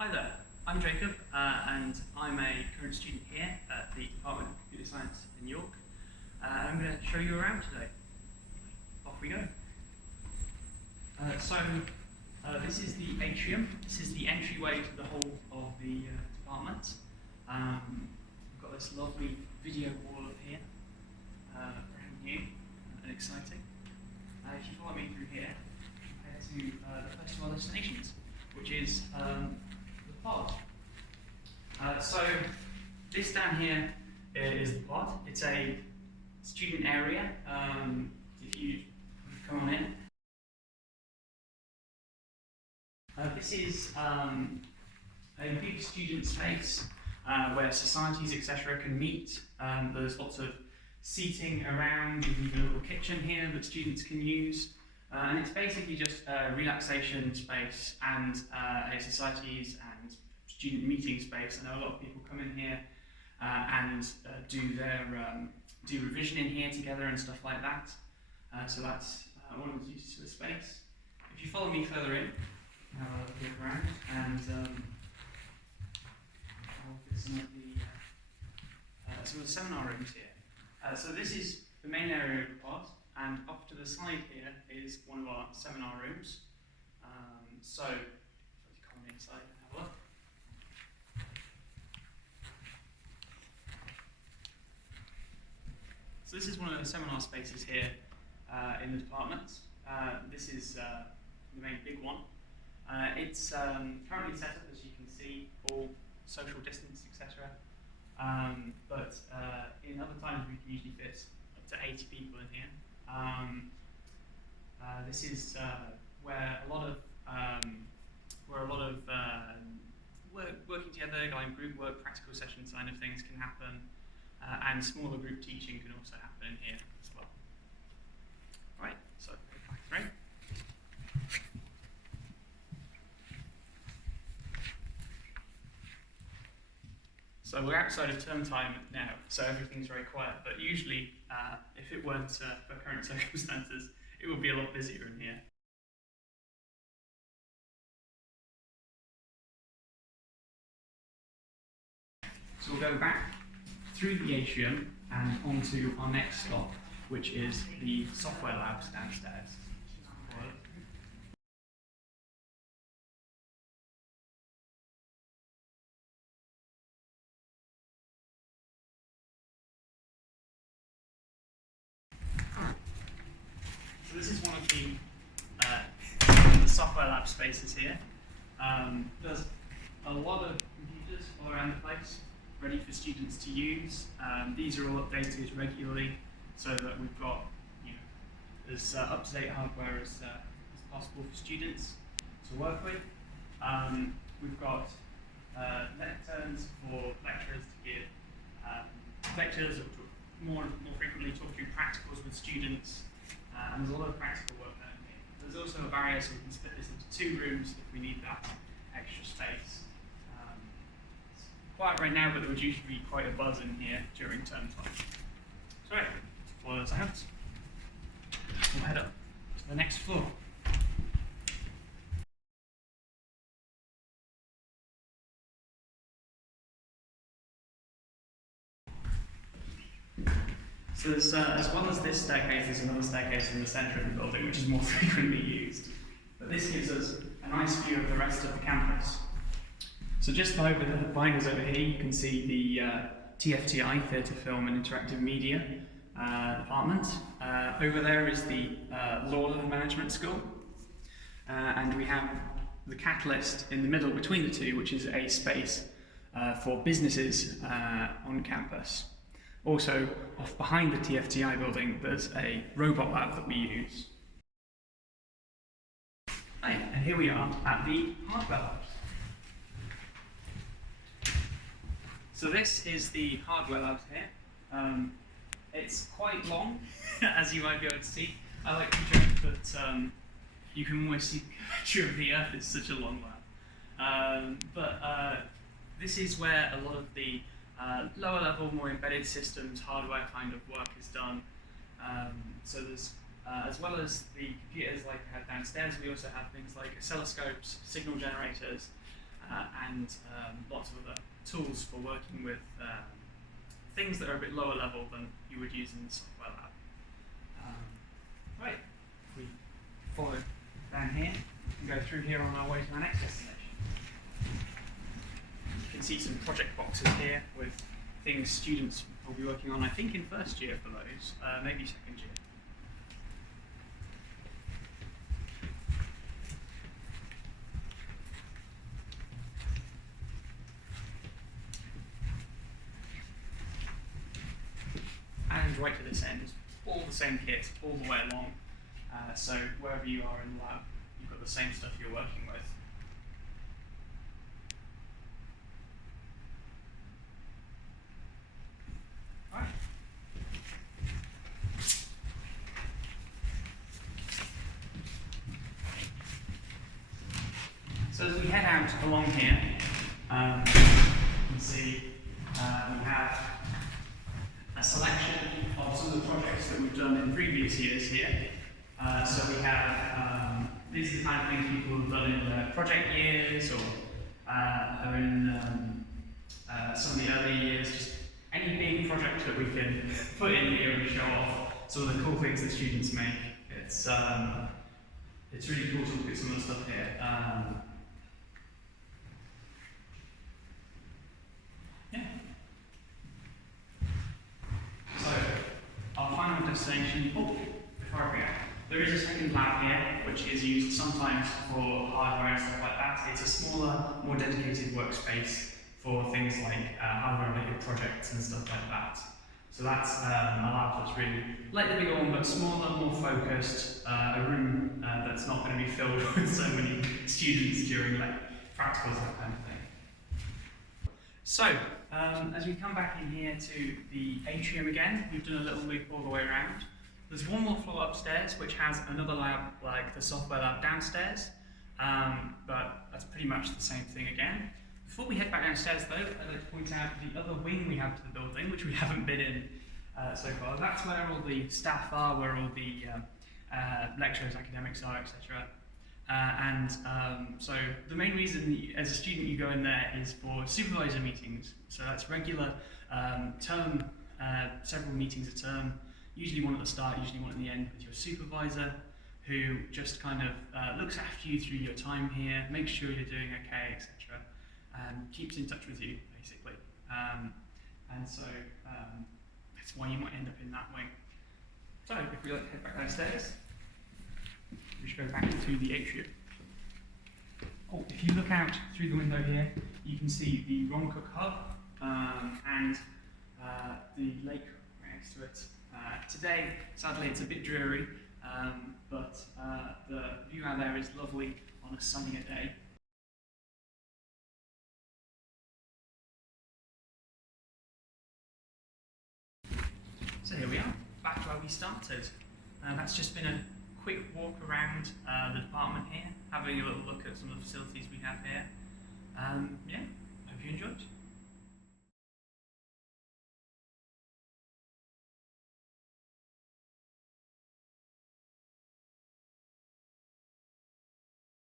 Hi there, I'm Jacob and I'm a current student here at the Department of Computer Science in York. I'm going to show you around today. Off we go. This is the atrium. This is the entryway to the whole of the department. We've got this lovely video wall up here, brand new and exciting. If you follow me through here, head to the first of our destinations, which is the pod. So this down here is the pod. It's a student area. If you come on in, this is a big student space where societies, etc., can meet. There's lots of seating around. There's even a little kitchen here that students can use. And it's basically just a relaxation space and a societies and student meeting space. I know a lot of people come in here and do revision in here together and stuff like that. So that's one of the uses for the space. If you follow me further in, have a look around and I'll look at some of the seminar rooms here. So this is the main area of the pod. And off to the side here is one of our seminar rooms. So if you come inside and have a look. So this is one of the seminar spaces here in the department. This is the main big one. It's currently set up, as you can see, all social distance, etc. But in other times we can usually fit up to 80 people in here. This is where a lot of working together, going group work, practical sessions kind of things can happen, and smaller group teaching can also happen in here as well. Right, so back through. So we're outside of term time now, so everything's very quiet, but usually, if it weren't for current circumstances, it would be a lot busier in here. So we'll go back through the atrium and onto our next stop, which is the software labs downstairs. So this is one of the software lab spaces here. There's a lot of computers all around the place, ready for students to use. These are all updated regularly, so that we've got as up-to-date hardware as possible for students to work with. We've got lecterns for lecturers to give lectures, or more frequently talk through practicals with students. And there's a lot of practical work done in here. There's also a barrier, so we can split this into 2 rooms if we need that extra space. It's quiet right now, but there would usually be quite a buzz in here during term time. So right, follow us out. We'll head up to the next floor. So there's, as well as this staircase, there's another staircase in the centre of the building, which is more frequently used. But this gives us a nice view of the rest of the campus. So just behind us over here, you can see the TFTI, Theatre, Film and Interactive Media department. Over there is the Law and Management School. And we have the Catalyst in the middle between the two, which is a space for businesses on campus. Also, off behind the TFTI building, there's a robot lab that we use. Right, and here we are at the hardware labs. So this is the hardware labs here. It's quite long, as you might be able to see. I like to joke that you can almost see the curvature of the Earth. It's such a long lab. This is where a lot of the lower level, more embedded systems, hardware kind of work is done. So there's, as well as the computers like I had downstairs, we also have things like oscilloscopes, signal generators, and lots of other tools for working with things that are a bit lower level than you would use in the software lab. Right, if we follow down here and go through here on our way to our next destination. You can see some project boxes here with things students will be working on, I think in first year for those, maybe second year. And right to this end, all the same kit all the way along. So wherever you are in the lab, you've got the same stuff you're working with. Right. So as we head out along here, you can see we have a selection of some of the projects that we've done in previous years here. So we have, these are the kind of things people have done in their project years or are in some of the early years, just any big project that we can put in here and show off some of the cool things that students make. It's really cool to look at some of the stuff here. Yeah. So, our final destination, before I forget, there is a second lab here, which is used sometimes for hardware and stuff like that. It's a smaller, more dedicated workspace for things like hardware-related projects and stuff like that. So that's a lab that's really like the bigger one, but smaller, more focused, a room that's not going to be filled with so many students during like practicals, that kind of thing. So, as we come back in here to the atrium again, we've done a little loop all the way around. There's one more floor upstairs which has another lab like the software lab downstairs, but that's pretty much the same thing again. Before we head back downstairs though, I'd like to point out the other wing we have to the building, which we haven't been in so far. That's where all the staff are, where all the lecturers, academics are, etc. So the main reason as a student you go in there is for supervisor meetings. So that's regular term, several meetings a term, usually one at the start, usually one at the end with your supervisor, who just kind of looks after you through your time here, makes sure you're doing okay, etc. And keeps in touch with you, basically. That's why you might end up in that wing. So if we head back downstairs, we should go back to the atrium. Oh, if you look out through the window here, you can see the Ron Cook Hub and the lake right next to it. Today, sadly, it's a bit dreary, but the view out there is lovely on a sunnier day. So here we are, back where we started. That's just been a quick walk around the department here, having a little look at some of the facilities we have here. Yeah,